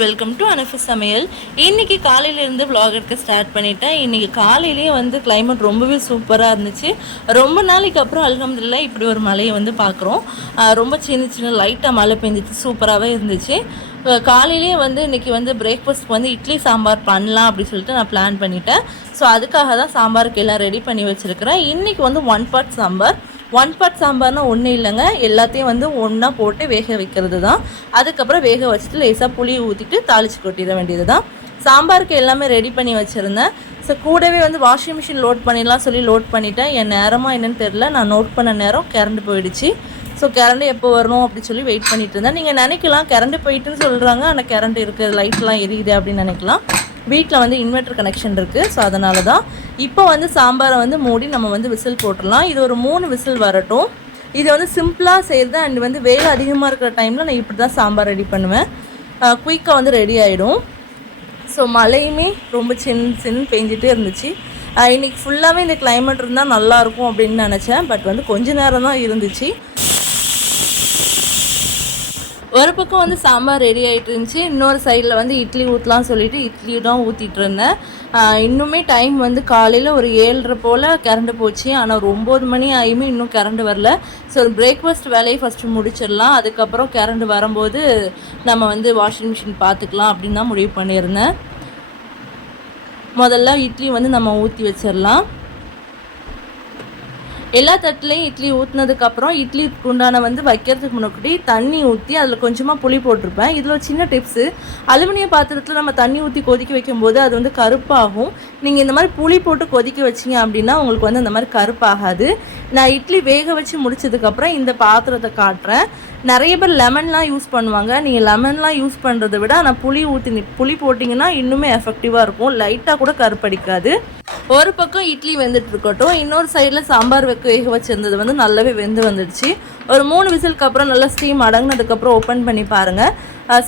Welcome to அனஃபி சமையல் இன்றைக்கி காலையிலேருந்து விலாக் எடுக்க ஸ்டார்ட் பண்ணிட்டேன். இன்றைக்கி காலையிலேயே வந்து கிளைமேட் ரொம்பவே சூப்பராக இருந்துச்சு. ரொம்ப நாளைக்கு அப்புறம் அலகம்துல்லா இப்படி ஒரு மழையை வந்து பார்க்குறோம். ரொம்ப சின்ன சின்ன லைட்டாக மழை பெஞ்சிச்சு சூப்பராகவே இருந்துச்சு. காலையிலேயே வந்து இன்றைக்கி வந்து பிரேக்ஃபாஸ்ட் வந்து இட்லி சாம்பார் பண்ணலாம் அப்படின்னு சொல்லிட்டு நான் பிளான் பண்ணிட்டேன். ஸோ அதுக்காக தான் சாம்பாருக்கு எல்லாம் ரெடி பண்ணி வச்சுருக்கிறேன். இன்றைக்கி வந்து one part sambar. One part சாம்பார்னால் ஒன்றும் இல்லைங்க. எல்லாத்தையும் வந்து ஒன்றா போட்டு வேக வைக்கிறது தான் அதுக்கப்புறம் வேக வச்சுட்டு லேசாக புளி ஊற்றிட்டு தாளித்து கொட்டிட வேண்டியது தான் சாம்பாருக்கு எல்லாமே ரெடி பண்ணி வச்சுருந்தேன். ஸோ கூடவே வந்து வாஷிங் மிஷின் லோட் பண்ணிடலாம் சொல்லி லோட் பண்ணிட்டேன். என் நேரமாக என்னன்னு தெரில நான் நோட் பண்ண நேரம் கரண்ட் போயிடுச்சு. ஸோ கரண்ட் எப்போ வரணும் அப்படின்னு சொல்லி வெயிட் பண்ணிட்டு இருந்தேன். நீங்கள் நினைக்கலாம் கரண்ட் போயிட்டுன்னு சொல்கிறாங்க ஆனால் கரண்ட் இருக்குது லைட்லாம் எரியுது அப்படின்னு நினைக்கலாம். வீட்டில் வந்து இன்வெர்டர் கனெக்ஷன் இருக்குது ஸோ அதனால தான் இப்போ வந்து சாம்பாரை வந்து மூடி நம்ம வந்து விசில் போட்டுடலாம். இது ஒரு மூணு விசில் வரட்டும். இது வந்து சிம்பிளாக செய்கிறது அண்ட் வந்து வேலை அதிகமாக இருக்கிற டைமில் நான் இப்படி தான் சாம்பார் ரெடி பண்ணுவேன். குயிக்காக வந்து ரெடி ஆகிடும் ஸோ மழையுமே ரொம்ப சின்ன சின்ன பெஞ்சிட்டே இருந்துச்சு. இன்றைக்கி இன்னைக்கு ஃபுல்லாகவே இந்த கிளைமேட் இருந்தால் நல்லாயிருக்கும் அப்படின்னு நினச்சேன். பட் வந்து கொஞ்ச நேரம் தான் இருந்துச்சு. ஒரு பக்கம் வந்து சாம்பார் ரெடி ஆகிட்டு இருந்துச்சு. இன்னொரு சைடில் வந்து இட்லி ஊற்றலாம் சொல்லிட்டு இட்லி தான் ஊற்றிட்டு இருந்தேன். இன்னுமே டைம் வந்து காலையில் ஒரு ஏழரை போல் கரண்ட் போச்சு. ஆனால் ஒரு ஒம்பது மணி ஆகியுமே இன்னும் கரண்ட் வரல. ஸோ பிரேக்ஃபாஸ்ட் வேலையை ஃபஸ்ட்டு முடிச்சிடலாம். அதுக்கப்புறம் கரண்ட் வரும்போது நம்ம வந்து வாஷிங் மிஷின் பார்த்துக்கலாம் அப்படின்னு தான் முடிவு பண்ணியிருந்தேன். முதல்ல இட்லி வந்து நம்ம ஊற்றி வச்சிடலாம். எல்லா தட்டுலையும் இட்லி ஊற்றினதுக்கப்புறம் இட்லி குண்டான வந்து வைக்கிறதுக்கு முன்னாடி தண்ணி ஊற்றி அதில் கொஞ்சமாக புளி போட்டிருப்பேன். இதில் ஒரு சின்ன டிப்ஸு. அலுமினிய பாத்திரத்தில் நம்ம தண்ணி ஊற்றி கொதிக்க வைக்கும்போது அது வந்து கருப்பாகும். நீங்கள் இந்த மாதிரி புளி போட்டு கொதிக்க வச்சிங்க அப்படின்னா உங்களுக்கு வந்து அந்த மாதிரி கருப்பாகாது. நான் இட்லி வேக வச்சு முடிச்சதுக்கப்புறம் இந்த பாத்திரத்தை காட்டுறேன். நிறைய பேர் லெமன்லாம் யூஸ் பண்ணுவாங்க. நீங்கள் லெமன்லாம் யூஸ் பண்ணுறதை விட ஆனால் புளி ஊற்றி புளி போட்டிங்கன்னா இன்னுமே எஃபெக்டிவாக இருக்கும். லைட்டாக கூட கருப்படிக்காது. ஒரு பக்கம் இட்லி வெந்துட்டு இருக்கட்டும் இன்னொரு சைடில் சாம்பார் வைக்க வேக வச்சிருந்தது வந்து நல்லாவே வெந்து வந்துடுச்சு. ஒரு மூணு விசிலுக்கு அப்புறம் நல்லா ஸ்டீம் அடங்கினதுக்கப்புறம் ஓப்பன் பண்ணி பாருங்கள்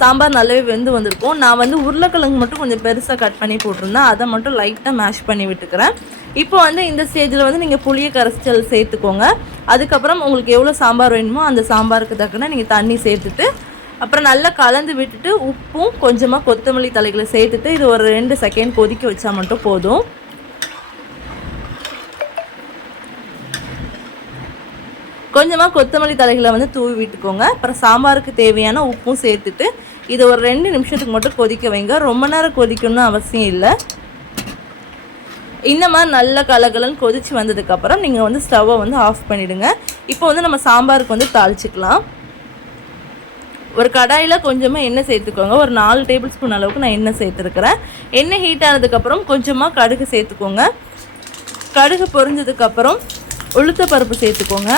சாம்பார் நல்லாவே வெந்து வந்திருக்கும். நான் வந்து உருளைக்கிழங்கு மட்டும் கொஞ்சம் பெருசாக கட் பண்ணி போட்டிருந்தேன். அதை மட்டும் லைட்டாக மேஷ் பண்ணி விட்டுக்கிறேன். இப்போ வந்து இந்த ஸ்டேஜில் வந்து நீங்கள் புளியை கரைச்சல் சேர்த்துக்கோங்க. அதுக்கப்புறம் உங்களுக்கு எவ்வளோ சாம்பார் வேணுமோ அந்த சாம்பாருக்கு தக்கன நீங்கள் தண்ணி சேர்த்துட்டு அப்புறம் நல்லா கலந்து விட்டுட்டு உப்பும் கொஞ்சமாக கொத்தமல்லி தலைகளை சேர்த்துட்டு இது ஒரு ரெண்டு செகண்ட் கொதிக்க வச்சா மட்டும் போதும். கொஞ்சமாக கொத்தமல்லி தலைகளை வந்து தூவி விட்டுக்கோங்க. அப்புறம் சாம்பாருக்கு தேவையான உப்பும் சேர்த்துட்டு இதை ஒரு ரெண்டு நிமிஷத்துக்கு மட்டும் கொதிக்க வைங்க. ரொம்ப நேரம் கொதிக்கணும்னு அவசியம் இல்லை. இந்த மாதிரி நல்ல கலகலன்னு கொதிச்சு வந்ததுக்கப்புறம் நீங்கள் வந்து ஸ்டவ்வை வந்து ஆஃப் பண்ணிவிடுங்க இப்போ வந்து நம்ம சாம்பாருக்கு வந்து தாளிச்சுக்கலாம். ஒரு கடாயில் கொஞ்சமாக எண்ணெய் சேர்த்துக்கோங்க. ஒரு நாலு டேபிள் ஸ்பூன் அளவுக்கு நான் எண்ணெய் சேர்த்துருக்குறேன். எண்ணெய் ஹீட் ஆனதுக்கப்புறம் கொஞ்சமாக கடுகு சேர்த்துக்கோங்க. கடுகு பொரிஞ்சதுக்கப்புறம் உளுத்த பருப்பு சேர்த்துக்கோங்க.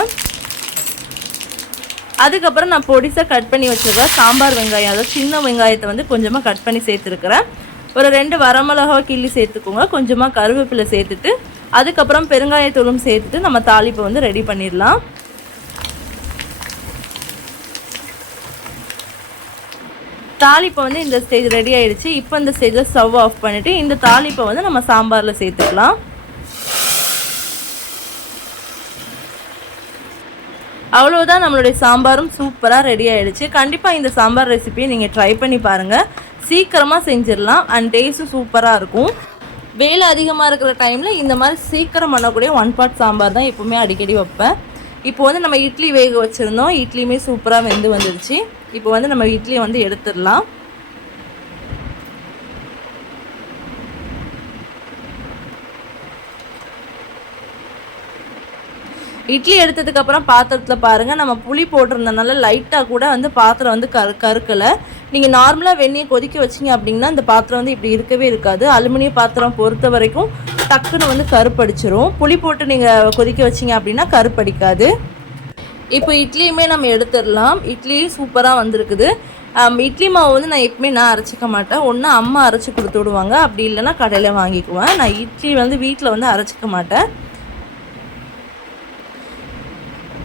அதுக்கப்புறம் நான் பொடிசாக கட் பண்ணி வச்சிருக்க சாம்பார் வெங்காயம் அதாவது சின்ன வெங்காயத்தை வந்து கொஞ்சமாக கட் பண்ணி சேர்த்துருக்குறேன். ஒரு ரெண்டு வரமிளகா கிள்ளி சேர்த்துக்கோங்க. கொஞ்சமாக கருவேப்பிலை சேர்த்துட்டு அதுக்கப்புறம் பெருங்காயத்தூளும் சேர்த்துட்டு நம்ம தாளிப்பை வந்து ரெடி பண்ணிடலாம். தாளிப்பை வந்து இந்த ஸ்டேஜ் ரெடி ஆயிடுச்சு. இப்போ இந்த ஸ்டேஜில் ஸ்டவ் ஆஃப் பண்ணிவிட்டு இந்த தாளிப்பை வந்து நம்ம சாம்பாரில் சேர்த்துக்கலாம். அவ்வளோதான் நம்மளுடைய சாம்பாரும் சூப்பராக ரெடி ஆகிடுச்சு கண்டிப்பாக இந்த சாம்பார் ரெசிபியை நீங்கள் ட்ரை பண்ணி பாருங்கள் சீக்கிரமாக செஞ்சிடலாம். அண்ட் டேஸ்ட்டும் சூப்பராக இருக்கும். வேலை அதிகமாக இருக்கிற டைமில் இந்த மாதிரி சீக்கிரம் பண்ணக்கூடிய ஒன் பார்ட் சாம்பார் தான் எப்போவுமே அடிக்கடி வைப்பேன். இப்போ வந்து நம்ம இட்லி வேக வச்சுருந்தோம். இட்லியுமே சூப்பராக வெந்து வந்துடுச்சு இப்போ வந்து நம்ம இட்லியை வந்து எடுத்துடலாம். இட்லி எடுத்ததுக்கப்புறம் பாத்திரத்தில் பாருங்கள் நம்ம புளி போட்டிருந்தனால லைட்டாக கூட வந்து பாத்திரம் வந்து கரு கருக்கலை. நீங்கள் நார்மலாக வெந்நியை கொதிக்க வச்சிங்க அப்படின்னா இந்த பாத்திரம் வந்து இப்படி இருக்கவே இருக்காது. அலுமினிய பாத்திரம் பொறுத்த வரைக்கும் டக்குன்னு வந்து கருப்படிச்சிரும். புளி போட்டு நீங்கள் கொதிக்க வச்சிங்க அப்படின்னா கருப்படிக்காது. இப்போ இட்லியுமே நம்ம எடுத்துடலாம். இட்லி சூப்பராக வந்திருக்குது. இட்லி மாவு வந்து நான் எப்பவுமே நான் அரைச்சிக்க மாட்டேன். ஒன்று அம்மா அரைச்சி கொடுத்து விடுவாங்க. அப்படி இல்லைன்னா கடையில் வாங்கிக்குவேன். நான் இட்லி வந்து வீட்டில் வந்து அரைச்சிக்க மாட்டேன்.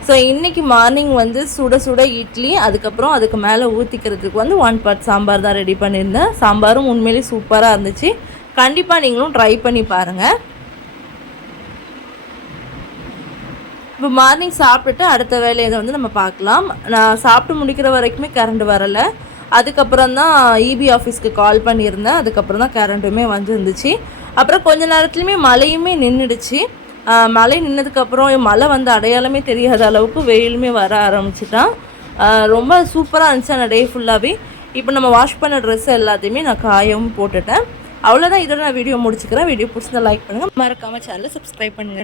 ஸோ இன்றைக்கி மார்னிங் வந்து சுட சுட இட்லி அதுக்கப்புறம் அதுக்கு மேலே ஊற்றிக்கிறதுக்கு வந்து ஒன் பார்ட் சாம்பார் தான் ரெடி பண்ணியிருந்தேன். சாம்பாரும் உண்மையிலேயே சூப்பராக இருந்துச்சு. கண்டிப்பாக நீங்களும் ட்ரை பண்ணி பாருங்கள் இப்போ மார்னிங் சாப்பிட்டுட்டு அடுத்த வேலையை வந்து நம்ம பார்க்கலாம். நான் சாப்பிட்டு முடிக்கிற வரைக்குமே கரண்ட் வரலை. அதுக்கப்புறம் தான் இபி ஆஃபீஸ்க்கு கால் பண்ணியிருந்தேன். அதுக்கப்புறம் தான் கரண்ட்டுமே வந்துருந்துச்சு. அப்புறம் கொஞ்ச நேரத்துலையுமே மழையுமே நின்றுடுச்சு மழை நின்னதுக்கப்புறம் மழை வந்து அடையாளமே தெரியாத அளவுக்கு வெயிலுமே வர ஆரம்பிச்சிட்டான். ரொம்ப சூப்பராக இருந்துச்சு அந்த டே ஃபுல்லாகவே இப்போ நம்ம வாஷ் பண்ண ட்ரெஸ் எல்லாத்தையுமே நான் காயவும் போட்டுட்டேன். அவ்வளோதான் இதோட நான் வீடியோ முடிச்சுக்கிறேன். வீடியோ பிடிச்சிருந்தா லைக் பண்ணுங்கள் மறக்காமல் சேனலை சப்ஸ்கிரைப் பண்ணுங்கள்